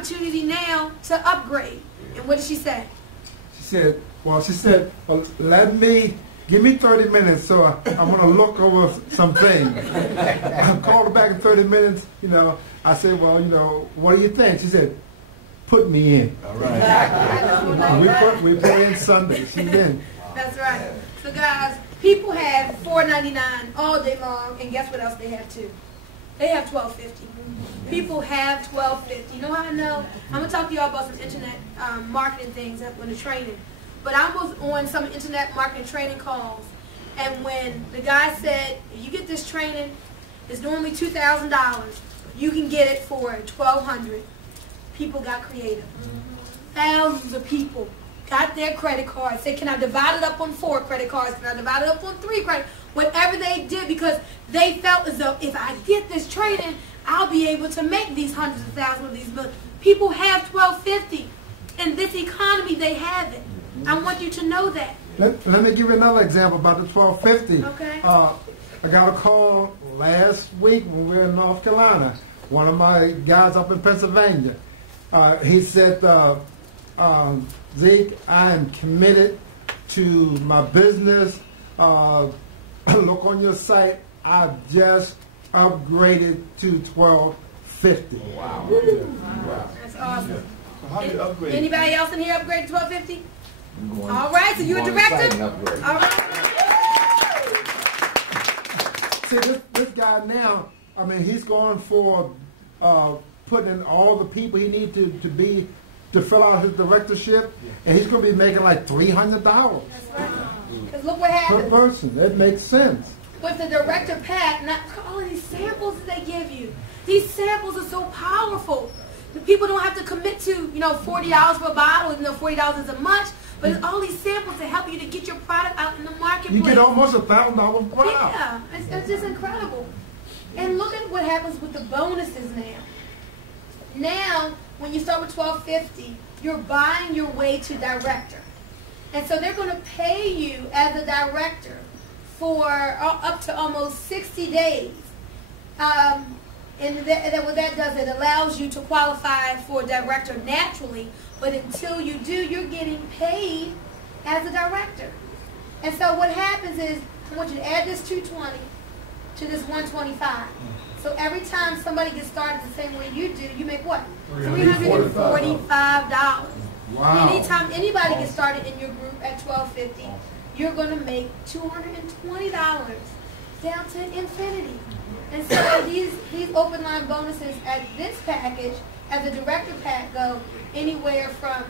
opportunity now to upgrade. And what did she say? She said, well, give me 30 minutes so I'm going to look over some things. I called her back in 30 minutes, you know. I said, well, you know, what do you think? She said, put me in. All right. we put in Sunday. She's in. That's right. So, guys, people have $4.99 all day long, and guess what else they have, too? They have $12.50. People have $12.50. You know how I know? I'm going to talk to y'all about some internet marketing things when the training. But I was on some internet marketing training calls, and when the guy said, you get this training, it's normally $2,000. You can get it for $1,200. People got creative. Thousands of people got their credit cards. Said, can I divide it up on 4 credit cards? Can I divide it up on 3 credit? Whatever they did, because they felt as though if I get this training, I'll be able to make these hundreds of thousands of these millions. People have $12.50. In this economy, they have it. I want you to know that. Let me give you another example about the $12.50. Okay. I got a call last week when we were in North Carolina. One of my guys up in Pennsylvania. He said, Zeke, I am committed to my business. Look on your site. I just upgraded to $12.50. Wow. Wow. That's awesome. So how do you upgrade? Anybody else in here upgrade to $12.50? All right, so you're a director? All right. See, this guy now, I mean, he's going for putting in all the people he needs to fill out his directorship, and he's going to be making like $300. That's right. Because look what happens. Per person. That makes sense. With the director pack, all of these samples that they give you. These samples are so powerful. The people don't have to commit to, you know, $40 for a bottle, even though $40 isn't much. But it's all these samples to help you to get your product out in the marketplace. You get almost $1,000 per hour. Yeah, it's just incredible. And look at what happens with the bonuses now. Now, when you start with $12.50, you're buying your way to director. And so they're going to pay you as a director for up to almost 60 days. And what that does, it allows you to qualify for director naturally, but until you do, you're getting paid as a director. And so what happens is, I want you to add this 220 to this 125. So every time somebody gets started the same way you do, you make what? $345. Wow. Anytime anybody gets started in your group at $12.50, you're going to make $220 down to infinity. And so these open line bonuses at this package, as a director pack, go anywhere from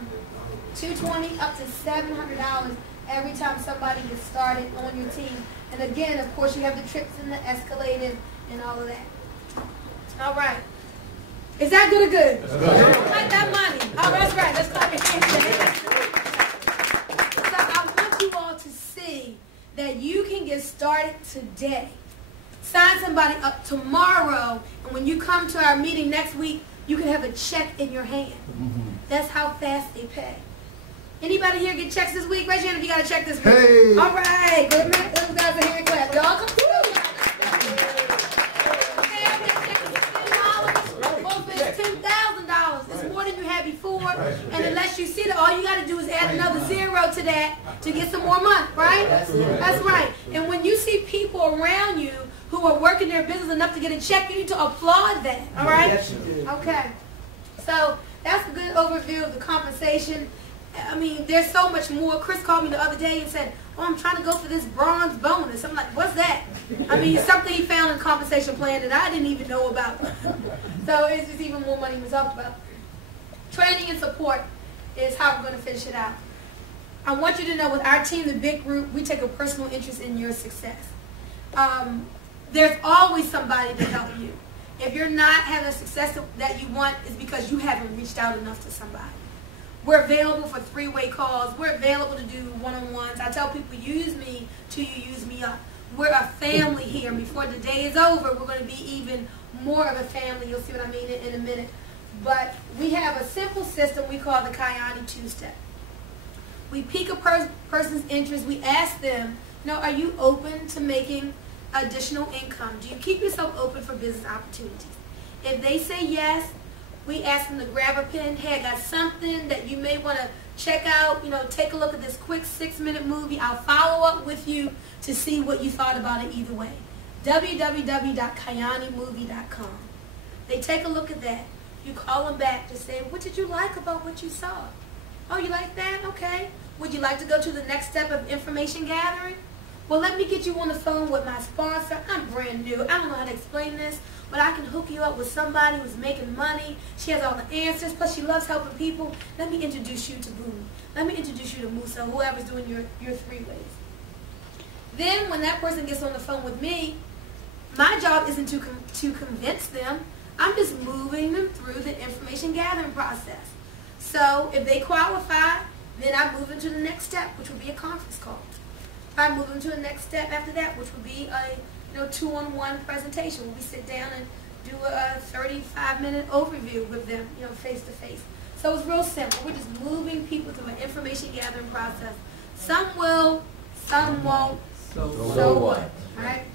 $220 up to $700 every time somebody gets started on your team. And again, of course, you have the trips and the escalated and all of that. All right. Is that good or good? That's good. Like that money. Oh, that's right. Let's clap your hands. So I want you all to see that you can get started today. Sign somebody up tomorrow, and when you come to our meeting next week, you can have a check in your hand. That's how fast they pay. Anybody here get checks this week? Raise your hand if you got a check this week. Hey. All right. Good man. Those guys are here and clap. Y'all come through. $10,000. It's more than you had before. And unless you see that, all you got to do is add another zero to that to get some more money, right? That's right. And when you see people around you who are working their business enough to get a check, you need to applaud that, all right? Okay. So that's a good overview of the compensation. I mean, there's so much more. Chris called me the other day and said, oh, I'm trying to go for this bronze bonus. I'm like, what's that? I mean, it's something he found in the compensation plan that I didn't even know about. So it's just even more money we talked about. Training and support is how we're going to finish it out. I want you to know with our team, the big group, we take a personal interest in your success. There's always somebody to help you. If you're not having the success that you want, it's because you haven't reached out enough to somebody. We're available for 3-way calls. We're available to do one-on-ones. I tell people, use me till you use me up. We're a family here. And before the day is over, we're going to be even more of a family. You'll see what I mean in a minute. But we have a simple system we call the Kyani 2-step. We pique a person's interest. We ask them, are you open to making additional income? Do you keep yourself open for business opportunities? If they say yes, We ask them to grab a pen. Hey, I got something that you may want to check out. You know, take a look at this quick 6-minute movie. I'll follow up with you to see what you thought about it either way. www.kyanimovie.com. They take a look at that. You call them back to say, what did you like about what you saw? Oh, you like that? Okay. Would you like to go to the next step of information gathering? Well, let me get you on the phone with my sponsor. I'm brand new. I don't know how to explain this, but I can hook you up with somebody who's making money. She has all the answers, plus she loves helping people. Let me introduce you to Bunmi. Let me introduce you to Musa, whoever's doing your 3 ways. Then when that person gets on the phone with me, my job isn't to convince them. I'm just moving them through the information gathering process. So if they qualify, then I move them to the next step, which would be a conference call. I move them to the next step after that, which would be a 2-on-1 presentation where we sit down and do a 35-minute overview with them, face to face. So it's real simple. We're just moving people through an information gathering process. Some will, some won't. So what? All right.